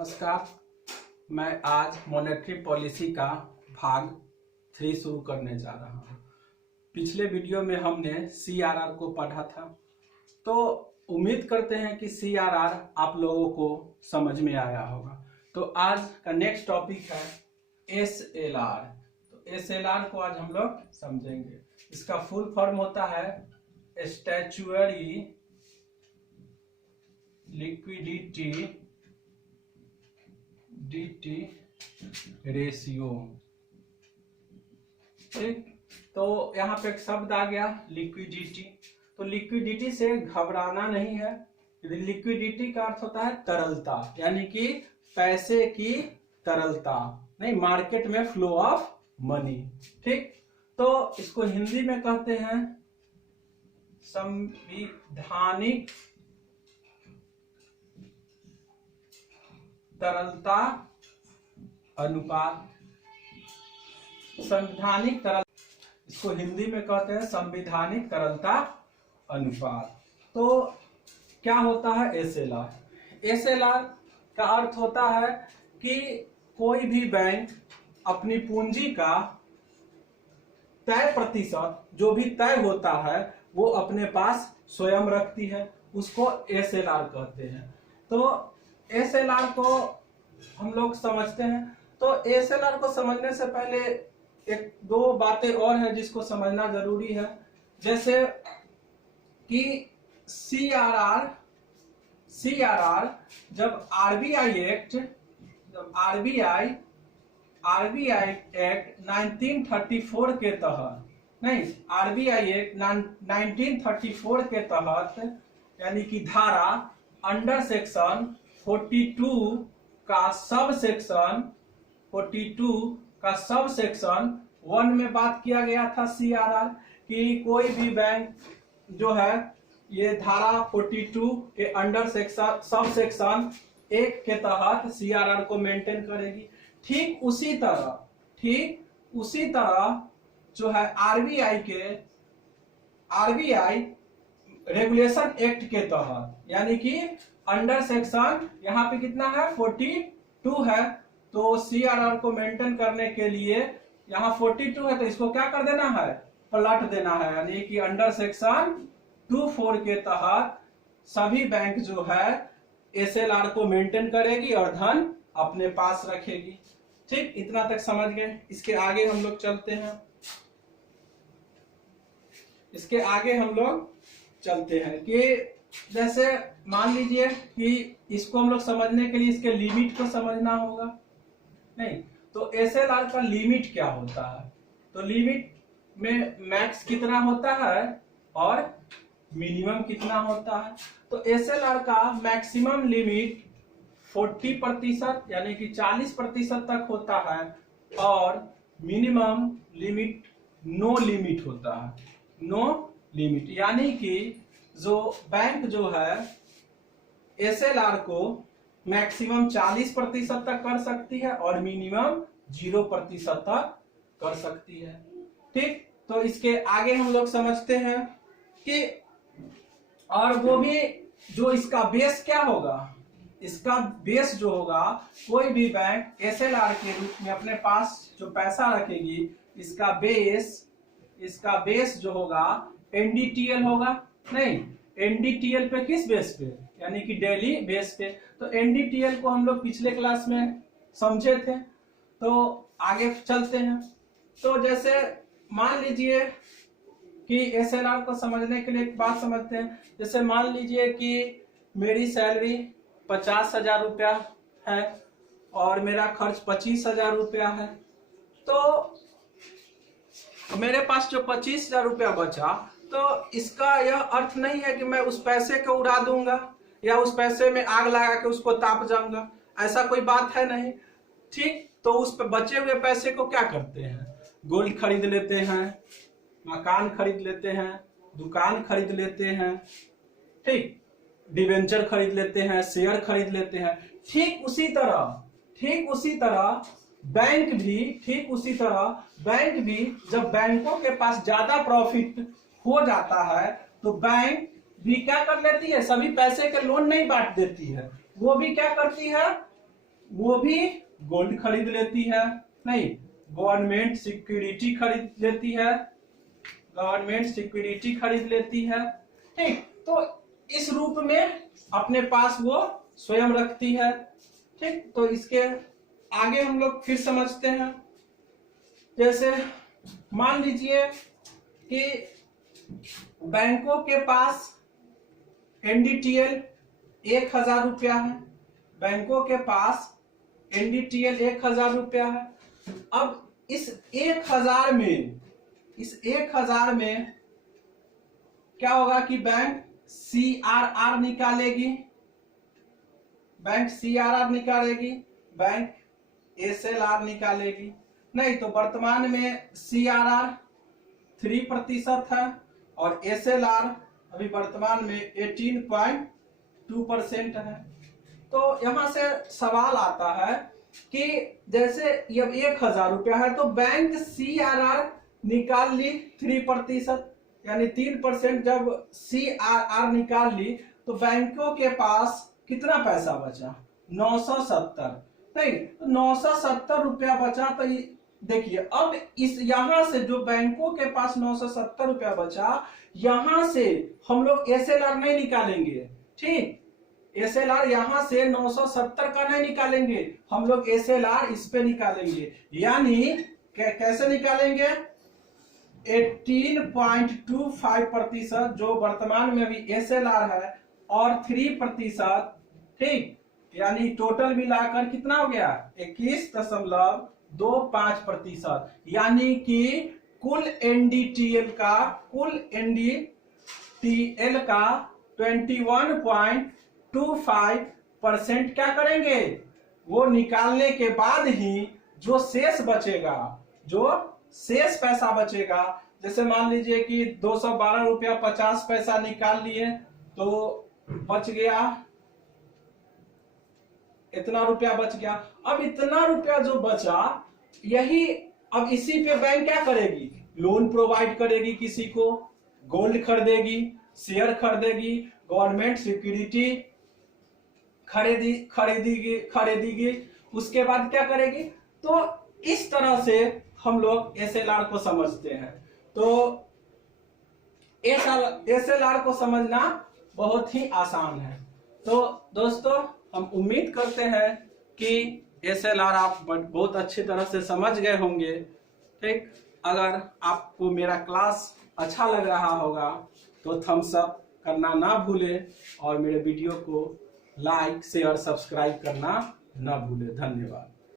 नमस्कार। मैं आज मॉनेटरी पॉलिसी का भाग 3 शुरू करने जा रहा हूँ। पिछले वीडियो में हमने CRR को पढ़ा था, तो उम्मीद करते हैं कि CRR आप लोगों को समझ में आया होगा। तो आज का नेक्स्ट टॉपिक है SLR। तो SLR को आज हम लोग समझेंगे। इसका फुल फॉर्म होता है स्टैच्यूअरी लिक्विडिटी रेशियो। ठीक, तो यहाँ पे एक शब्द आ गया लिक्विडिटी। तो लिक्विडिटी से घबराना नहीं है। लिक्विडिटी का अर्थ होता है तरलता, यानी कि पैसे की तरलता, नहीं, मार्केट में फ्लो ऑफ मनी। ठीक, तो इसको हिंदी में कहते हैं संविधानिक तरलता अनुपात। संवैधानिक तरल, इसको हिंदी में कहते हैं संवैधानिक तरलता अनुपात। तो क्या होता है SLR? SLR का अर्थ होता है कि कोई भी बैंक अपनी पूंजी का तय प्रतिशत जो भी तय होता है वो अपने पास स्वयं रखती है, उसको SLR कहते हैं। तो SLR को हम लोग समझते हैं। तो SLR को समझने से पहले एक दो बातें और हैं जिसको समझना जरूरी है। जैसे कि CRR जब RBI एक्ट 1934 के तहत, नहीं, RBI एक्ट 1934 के तहत, यानी कि धारा अंडर सेक्शन 42 का सब सेक्शन 1 में बात किया गया था CRR कि कोई भी बैंक जो है ये धारा 42 के अंडर सेक्शन सब सेक्शन 1 के तहत CRR को मेंटेन करेगी। ठीक उसी तरह जो है RBI रेगुलेशन एक्ट के तहत, यानी कि अंडर सेक्शन यहाँ पे कितना है 42 है, तो CRR को मेंटेन करने के लिए यहाँ 42 है, तो इसको क्या कर देना है, पलट देना है, यानी कि अंडर सेक्शन 24 के तहत सभी बैंक जो है SLR को मेंटेन करेगी और धन अपने पास रखेगी। ठीक, इतना तक समझ गए। इसके आगे हम लोग चलते हैं कि जैसे मान लीजिए कि इसको हम लोग समझने के लिए इसके लिमिट को समझना होगा, नहीं, तो SLR का लिमिट क्या होता है? तो लिमिट में मैक्स कितना होता है और मिनिमम कितना होता है। तो SLR का मैक्सिमम लिमिट 40% यानी कि 40% तक होता है और मिनिमम लिमिट नो लिमिट होता है। नो लिमिट यानी कि जो बैंक जो है SLR को मैक्सिमम 40% तक कर सकती है और मिनिमम 0% तक कर सकती है। ठीक, तो इसके आगे हम लोग समझते हैं कि और वो भी जो इसका बेस क्या होगा, इसका बेस जो होगा, कोई भी बैंक SLR के रूप में अपने पास जो पैसा रखेगी, इसका बेस जो होगा NDTL होगा, नहीं, NDTL पे किस बेस पे, यानी कि डेली बेस पे। तो NDTL को हम लोग पिछले क्लास में समझे थे, तो आगे चलते हैं। तो जैसे मान लीजिए कि SLR को समझने के लिए एक बात समझते हैं। जैसे मान लीजिए कि मेरी सैलरी 50,000 रुपया है और मेरा खर्च 25,000 रुपया है, तो मेरे पास जो 25,000 रुपया बचा, तो इसका यह अर्थ नहीं है कि मैं उस पैसे को उड़ा दूंगा या उस पैसे में आग लगा के उसको ताप जाऊंगा, ऐसा कोई बात है नहीं। ठीक, तो उस पे बचे हुए पैसे को क्या करते हैं, गोल्ड खरीद लेते हैं, मकान खरीद लेते हैं, दुकान खरीद लेते हैं, ठीक, डिवेंचर खरीद लेते हैं, शेयर खरीद लेते हैं। ठीक उसी तरह बैंक भी जब बैंकों के पास ज्यादा प्रॉफिट हो जाता है तो बैंक भी क्या कर लेती है, सभी पैसे के लोन नहीं बांट देती है, वो भी क्या करती है, वो भी गोल्ड खरीद लेती है, नहीं गवर्नमेंट सिक्योरिटी खरीद लेती है, गवर्नमेंट सिक्योरिटी खरीद लेती है, ठीक। तो इस रूप में अपने पास वो स्वयं रखती है, ठीक। तो इसके आगे हम लोग फिर समझते हैं। जैसे मान लीजिए कि बैंकों के पास एनडीटीएल 1000 रुपया है, बैंकों के पास एनडीटीएल 1000 रुपया है। अब इस 1000 में क्या होगा कि बैंक सीआरआर निकालेगी, बैंक सीआरआर निकालेगी, बैंक एसएलआर निकालेगी, नहीं तो वर्तमान में सीआरआर 3% है और एसएलआर अभी वर्तमान में 18.2% है। तो यहां से सवाल आता है कि जैसे ये 1000 रुपया है तो बैंक सीआरआर निकाल ली 3%, यानी 3% जब सीआरआर निकाल ली तो बैंकों के पास कितना पैसा बचा, 970, नहीं तो 970 रुपया बचा। तो देखिए अब इस यहां से जो बैंकों के पास 970 रुपया बचा, यहां से हम लोग एसएलआर नहीं निकालेंगे, ठीक। एसएलआर यहां से 970 का नहीं निकालेंगे, हम लोग एसएलआर इस पे निकालेंगे, यानी कैसे निकालेंगे, 18.25% जो वर्तमान में अभी एसएलआर है और 3%, ठीक, यानी टोटल मिलाकर कितना हो गया 21.25%, यानी कि कुल एनडीटीएल का 21.25% क्या करेंगे, वो निकालने के बाद ही जो शेष बचेगा, जो शेष पैसा बचेगा, जैसे मान लीजिए कि 212 रुपया 50 पैसा निकाल लिए तो बच गया इतना रुपया बच गया। अब इतना रुपया जो बचा, यही अब इसी पे बैंक क्या करेगी, लोन प्रोवाइड करेगी, किसी को गोल्ड खरीदेगी, शेयर खरीदेगी, गवर्नमेंट सिक्योरिटी खरीदेगी, उसके बाद क्या करेगी। तो इस तरह से हम लोग एसएलआर को समझते हैं। तो एसएलआर को समझना बहुत ही आसान है। तो दोस्तों हम उम्मीद करते हैं कि एसएलआर आप बहुत अच्छी तरह से समझ गए होंगे, ठीक। अगर आपको मेरा क्लास अच्छा लग रहा होगा तो थम्स अप करना ना भूलें और मेरे वीडियो को लाइक शेयर सब्सक्राइब करना ना भूलें। धन्यवाद।